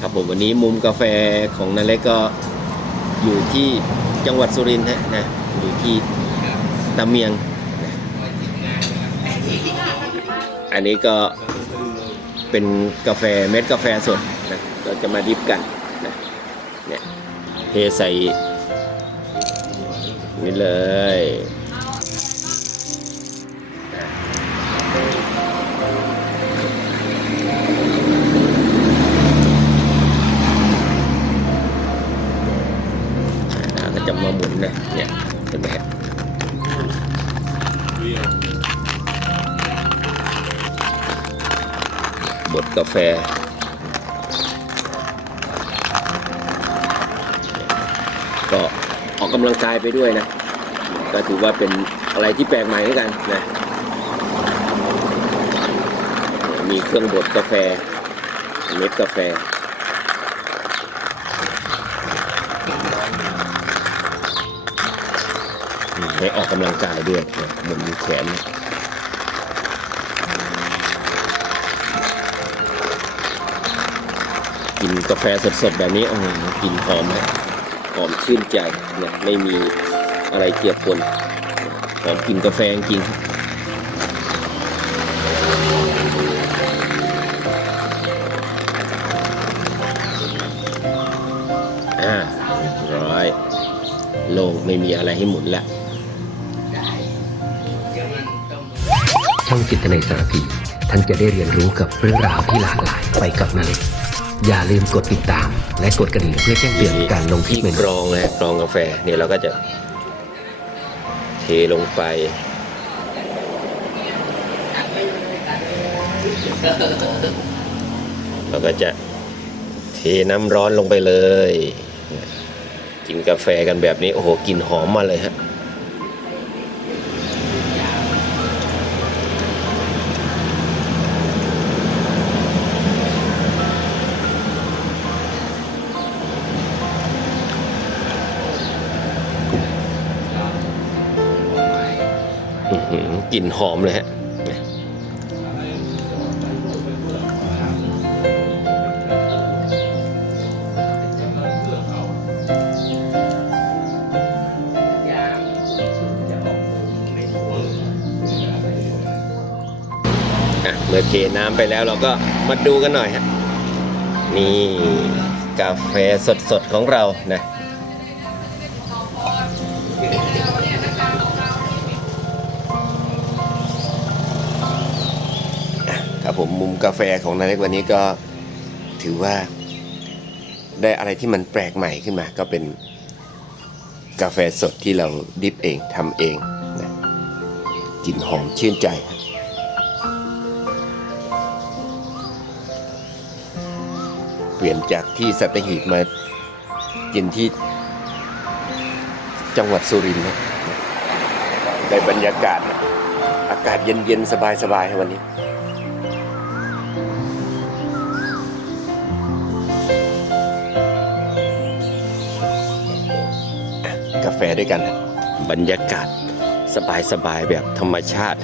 ครับผมวันนี้มุมกาแฟของนาเล็กก็อยู่ที่จังหวัดสุรินทร์ฮะนะอยู่ที่ตะเมียงนะอันนี้ก็เป็นกาแฟเม็ดกาแฟสดนะเราจะมาดิฟกันนะเนี่ยเทใส่นี่เลย จะมาหมุนนะเนี่ยเห็นไหมฮะบดกาแฟก็ออกกำลังกายไปด้วยนะ ก็ถือว่าเป็นอะไรที่แปลกใหม่เหมือนกันนะ มีเครื่องบดกาแฟ เม็ดกาแฟ ได้ออกกำลังกายด้วยนะบนแขนกินกาแฟสดๆ แบบนี้โอ้โหกินหอมนะหอมชื่นใจเนี่ยไม่มีอะไรเกียบปนหอมกินกาแฟจริงอ่าร้อย โล่งไม่มีอะไรให้หมุนละ ช่องจิตในสารพี ท่านจะได้เรียนรู้กับเรื่องราวที่หลากหลายไปกับนาเล็กอย่าลืมกดติดตาม และกดกระดิ่งเพื่อแจ้งเตือนการลงคลิปที่ใหม่กรองนะกรองกาแฟเนี่ยเราก็จะ เทลงไป เราก็จะเทน้ำร้อนลงไปเลย กินกาแฟกันแบบนี้ โอ้โหกลิ่นหอมมาเลยฮะ กลิ่นหอมเลยฮะเมื่อเทน้ำไปแล้วเราก็มาดูกันหน่อยฮะนี่กาแฟสดๆของเรานะ ครับผมมุมกาแฟของนาเล็กวันนี้ก็ถือว่าได้อะไรที่มันแปลกใหม่ขึ้นมา ก็เป็นกาแฟสดที่เราดิฟเองทำเองนะกลิ่นหอมชื่นใจครับเปลี่ยนจากที่สัตหีบมากินที่จังหวัดสุรินทร์นะได้บรรยากาศ อากาศเย็นๆ สบายๆวันนี้ ฟด้วยกัน บรรยากาศสบายๆแบบธรรมชาติ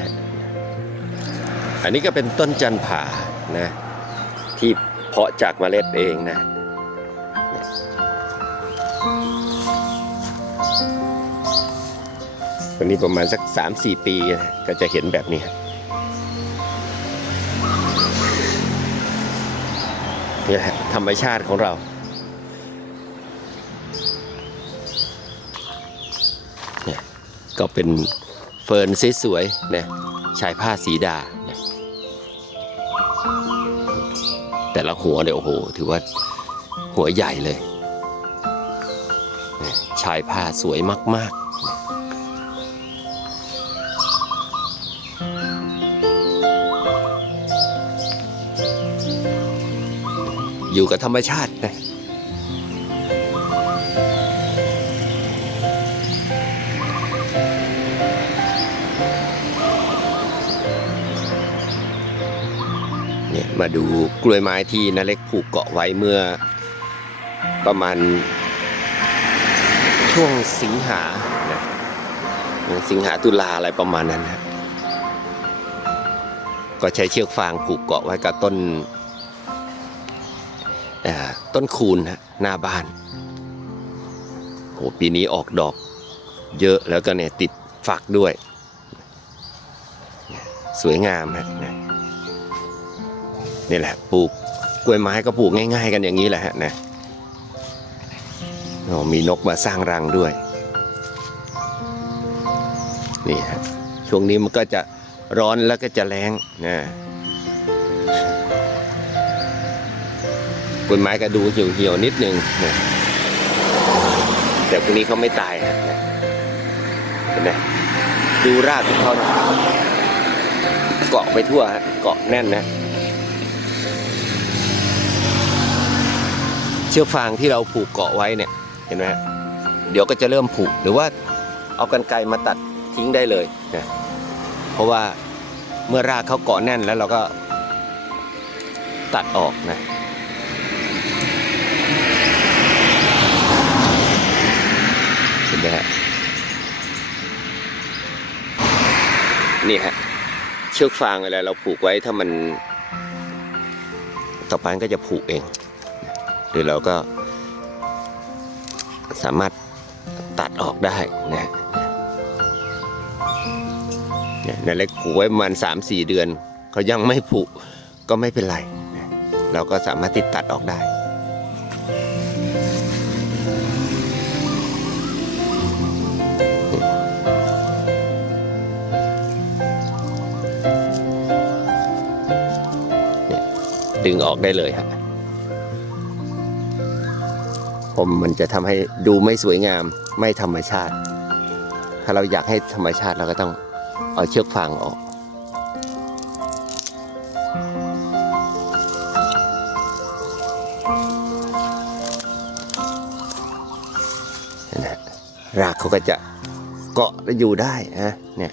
อันนี้ก็เป็นต้นจันผานะที่เพาะจากเมล็ดเองนะวันนี้ประมาณสัก 3-4 ปีก็จะเห็นแบบนี้นี่แหละธรรมชาติของเรา ก็เป็นเฟิร์นสวยๆนะชายผ้าสีดานะแต่ละหัวเนี่ยโอ้โห ถือว่าหัวใหญ่เลยนะชายผ้าสวยมากๆอยู่กับธรรมชาตินะ มาดูกล้วยไม้ที่นาเล็กผูกเกาะไว้เมื่อประมาณ ช่วงสิงหานะสิงหาตุลาอะไรประมาณนั้นนะก็ใช้เชือกฟางผูกเกาะไว้กับต้นต้นคูณนะหน้าบ้านโหปีนี้ออกดอกเยอะแล้วก็เนี่ยติดฝักด้วย สวยงามฮะนะ นี่แหละปลูกกล้วยไม้ก็ปลูกง่าย ๆ กันอย่างนี้แหละฮะนะโอ้มีนกมาสร้างรังด้วยนี่ฮะช่วงนี้มันก็จะร้อนแล้วก็จะแรงนะกล้วยไม้ก็ดูเหี่ยวๆนิดนึงนะแต่พวกนี้เขาไม่ตายฮะนะเห็นไหมดูรากของเขานะเกาะไปทั่วฮะเกาะแน่นนะ เชือกฟางที่เราผูกเกาะไว้เนี่ยเห็นไหมฮะเดี๋ยวก็จะเริ่มผูกหรือว่าเอากันไกรมาตัดทิ้งได้เลยนะเพราะว่าเมื่อรากเขาเกาะแน่นแล้วเราก็ตัดออกนะเห็นไหมฮะนี่ฮะเชือกฟางอะไรเราผูกไว้ถ้ามัน ต่อไปมันก็จะผูกเอง หรือเราก็สามารถตัดออกได้นะนี่ยในเล็กผูกไว้ประมาณ3 4 เดือนเขายังไม่ผูกก็ไม่เป็นไร เราก็สามารถติดตัดออกได้ดึงออกได้เลยครั มมันจะทำให้ดูไม่สวยงามไม่ธรรมชาติ ถ้าเราอยากให้ธรรมชาติเราก็ต้องเอาเชือกฟางออกนะรากเขาก็จะเกาะและอยู่ได้นะเนี่ย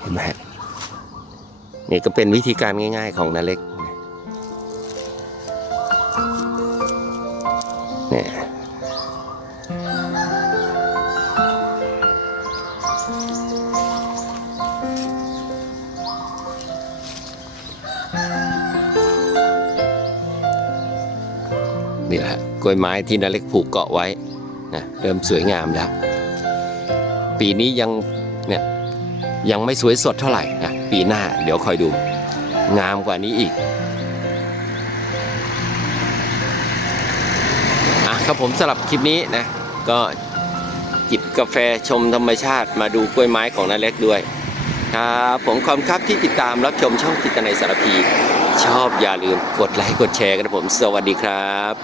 เห็นไหมนี่ก็เป็นวิธีการง่าย ๆ ของนาเล็ก เนี่ยนี่แหละกล้วยไม้ที่นาเล็กผูกเกาะไว้นะเริ่มสวยงามแล้ว ปีนี้ยังเนี่ยยังไม่สวยสดเท่าไหร่นะปีหน้าเดี๋ยวคอยดู งามกว่านี้อีก ครับผมสำหรับคลิปนี้นะ ก็จิบกาแฟชมธรรมชาติมาดูกล้วยไม้ของนาเล็กด้วย ครับผมขอบคุณครับที่ติดตามรับชมช่องจิตนายสารพี ชอบอย่าลืมกดไลค์กดแชร์กันนะผม สวัสดีครับ